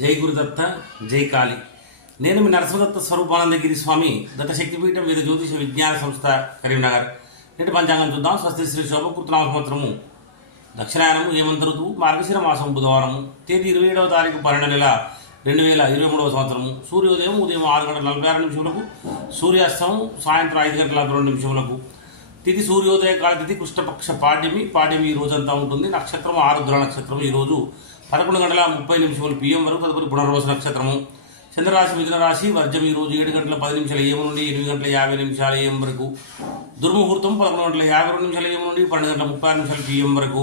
జై గురుదత్త జై కాళి. నేను మీ నరసింహదత్త స్వరూపానందగిరి స్వామి దత్త శక్తిపీఠం వివిధ జ్యోతిష విజ్ఞాన సంస్థ కరీంనగర్. నేటి పంచాంగం చూద్దాం. స్వస్తి శ్రీ శోభకృతనామ సంవత్సరము దక్షిణాయనము హేమంత ఋతువు మార్గశిర మాసం బుధవారము తేదీ ఇరవై ఏడవ తారీఖు పన్నెండు నెల రెండు వేల ఇరవై మూడవ సంవత్సరము. సూర్యోదయం ఉదయం ఆరు గంటల నలభై ఆరు నిమిషములకు సూర్యాస్తమం సాయంత్రం ఐదు గంటల నలభై రెండు నిమిషములకు. తిథి సూర్యోదయ కాల తిథి కృష్ణపక్ష పాడ్యమి. పాడ్యమి ఈ రోజంతా ఉంటుంది. నక్షత్రం ఆరుద్ర నక్షత్రం ఈ రోజు. పదకొండు గంటల ముప్పై నిమిషములు పిఎం వరకు తదుపరి పునర్వస నక్షత్రము చంద్రరాశి మిథున రాశి వర్జం ఈ రోజు ఏడు గంటల పది నిమిషాల ఏము నుండి ఎనిమిది గంటల యాభై నిమిషాల ఏం వరకు దుర్ముహూర్తం పదకొండు గంటల యాభై రెండు నిమిషాల ఏము నుండి పన్నెండు గంటల ముప్పై ఆరు నిమిషాల పిఎం వరకు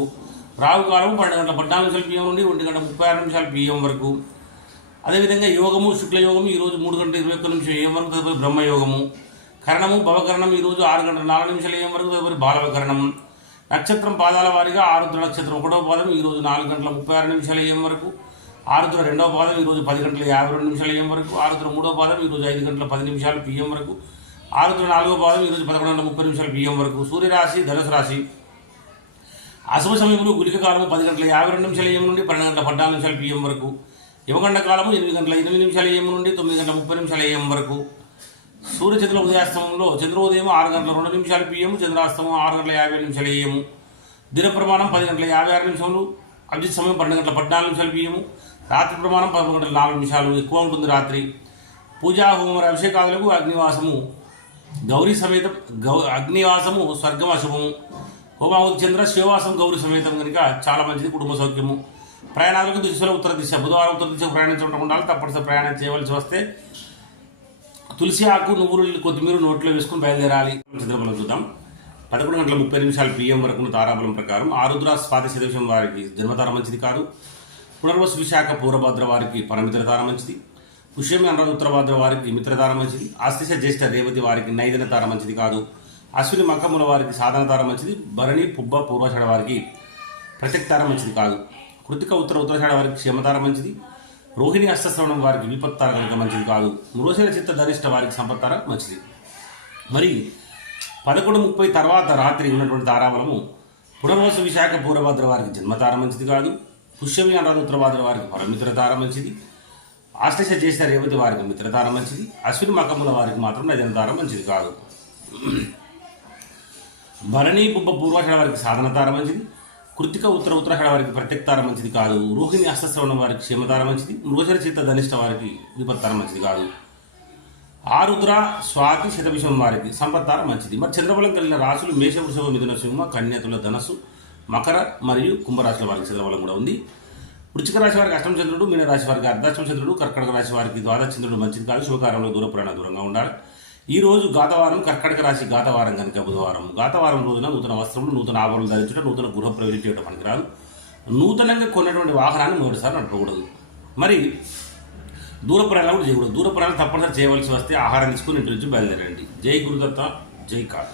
రావు కాలం పన్నెండు గంటల పద్నాలుగు నిమిషాల పిఎం నుండి ఒంటి గంట ముప్పై ఆరు నిమిషాల పిఎం వరకు అదేవిధంగా యోగము శుక్ల యోగము ఈ రోజు మూడు గంటల ఇరవై ఒక్క నిమిషం ఏం వరకు తదుపరి బ్రహ్మయోగము కరణము భవకరణం ఈ రోజు ఆరు గంటల నాలుగు నిమిషాలు ఏం వరకు తదుపరి బాలవకరణం నక్షత్రం పాదాల వారిగా ఆరుద్ర నక్షత్రం ఒకటో పాదం ఈరోజు నాలుగు గంటల ముప్పై ఆరు నిమిషాల ఏం వరకు. ఆరుద్ర రెండవ పాదం ఈరోజు పది గంటల యాభై రెండు నిమిషాల ఏం వరకు. ఆరుద్ర మూడో పాదం ఈ రోజు ఐదు గంటల పది నిమిషాలు పిఎం వరకు. ఆరుద్ర నాలుగో పాదం ఈరోజు పదకొండు గంటల ముప్పై నిమిషాలు పిఎం వరకు. సూర్యరాశి ధనుసు రాశి. అశుభ సమయంలో గులిక కాలము పది గంటల యాభై రెండు నిమిషాల ఏం నుండి పన్నెండు గంటల పద్నాలుగు నిమిషాల పిఎం వరకు. యువగండ కాలము ఎనిమిది గంటల ఎనిమిది నిమిషాల ఏం నుండి తొమ్మిది గంటల ముప్పై నిమిషాల ఏం వరకు. సూర్య చంద్ర ఉదయాస్తమంలో చంద్రోదయం ఆరు గంటల రెండు నిమిషాలు పిఎం చంద్రాస్తమం ఆరు గంటల యాభై నిమిషాల ఏఎం దిన ప్రమాణం పది గంటల యాభై ఆరు నిమిషాలు అభిజిత్ సమయం పన్నెండు గంటల పద్నాలుగు నిమిషాలు పిఎము రాత్రి ప్రమాణం పదకొండు గంటల నాలుగు నిమిషాలు. ఎక్కువ ఉంటుంది రాత్రి. పూజా హోమర అభిషేకాదులకు అగ్నివాసము. గౌరీ సమేతం గౌ అగ్నివాసము స్వర్గం అశుభము హోమావతి చంద్ర శివవాసం గౌరీ సమేతం కనుక చాలా మంచిది కుటుంబ సౌఖ్యము. ప్రయాణాలకు దిశలో ఉత్తర దిశ బుధవారం ఉత్తర దిశ ప్రయాణించడం ఉండాలి. తప్పనిసరి ప్రయాణం చేయవలసి వస్తే తులసి ఆకు నువ్వులు కొత్తిమీర నోట్లో వేసుకుని బయలుదేరాలి. చంద్రబలం చూద్దాం. పదకొండు గంటల ముప్పై నిమిషాలు పిఎం వరకు తారాబలం ప్రకారం ఆరుద్ర స్వాతి శతవిషం వారికి జన్మతార మంచిది కాదు. పునర్వసు విశాఖ పూర్వభద్ర వారికి పరమిత్రతార మంచిది. పుష్యమి అనురాధ ఉత్తరభద్ర వారికి మిత్రతార మంచిది. ఆస్తిశ జ్యేష్ఠ రేవతి వారికి నైదన తార మంచిది కాదు. అశ్విని మకముల వారికి సాధన తార మంచిది. భరణి పుబ్బ పూర్వషాఢ వారికి ప్రత్యక్తార మంచిది కాదు. కృతిక ఉత్తర ఉత్తరాషాఢ వారికి క్షేమతార మంచిది. రోహిణి అష్టశ్రవణం వారికి విపత్తార కనుక మంచిది కాదు. మృగశిర చిత్త ధనిష్ట వారికి సంపత్తార మంచిది. మరి పదకొండు ముప్పై తర్వాత రాత్రి ఉన్నటువంటి తారావలము పునర్వసు విశాఖ పూర్వభద్ర వారికి జన్మతార మంచిది కాదు. పుష్యమి అనురాధ వారికి పరమిత్ర తార మంచిది. ఆశ్లేష చేసిన రేవతి వారికి మిత్రతార మంచిది. అశ్విని మకముల వారికి మాత్రం నజనతార మంచిది కాదు. భరణీ పుబ్బ పూర్వాషణ వారికి సాధనతార మంచిది. కృతిక ఉత్తర ఉత్తరాఖండ వారికి ప్రత్యక్తార మంచిది కాదు. రోహిణి హస్తశ్రవణం వారికి క్షేమతార మంచిది. మృగశర చిత్త ధనిష్ట వారికి విపత్తార మంచిది కాదు. ఆరుద్ర స్వాతి శతభిషం వారికి సంపత్తార మంచిది. మరి చంద్రబలం కలిగిన రాశులు మేష వృషభ మిథున సింహ కన్యతుల ధనస్సు మకర మరియు కుంభరాశుల వారికి చంద్రబలం కూడా ఉంది. వృచ్చిక రాశి వారికి అష్టమ చంద్రుడు మీన రాశి వారికి అర్ధాష్టమ చంద్రుడు కర్కటక రాశి వారికి ద్వాదశ చంద్రుడు మంచిది కాదు. శుభకారంలో దూర ప్రయాణ దూరంగా ఉండాలి. ఈరోజు గాతవారం కర్కటక రాశి గాతవారం కనుక బుధవారం. గాతవారం రోజున నూతన వస్త్రములు నూతన ఆభరణలు ధరించడం నూతన గృహ ప్రవేశం చేయడం పనికిరాదు. నూతనంగా కొన్నటువంటి వాహనాన్ని మొదటిసారి నడపకూడదు మరి దూర ప్రయాణాలు కూడా చేయకూడదు. దూర ప్రయాణాలు తప్పనిసరి చేయవలసి వస్తే ఆహారం తీసుకుని ఇంటి నుంచి బయలుదేరండి. జై గురుదత్త జై కాదు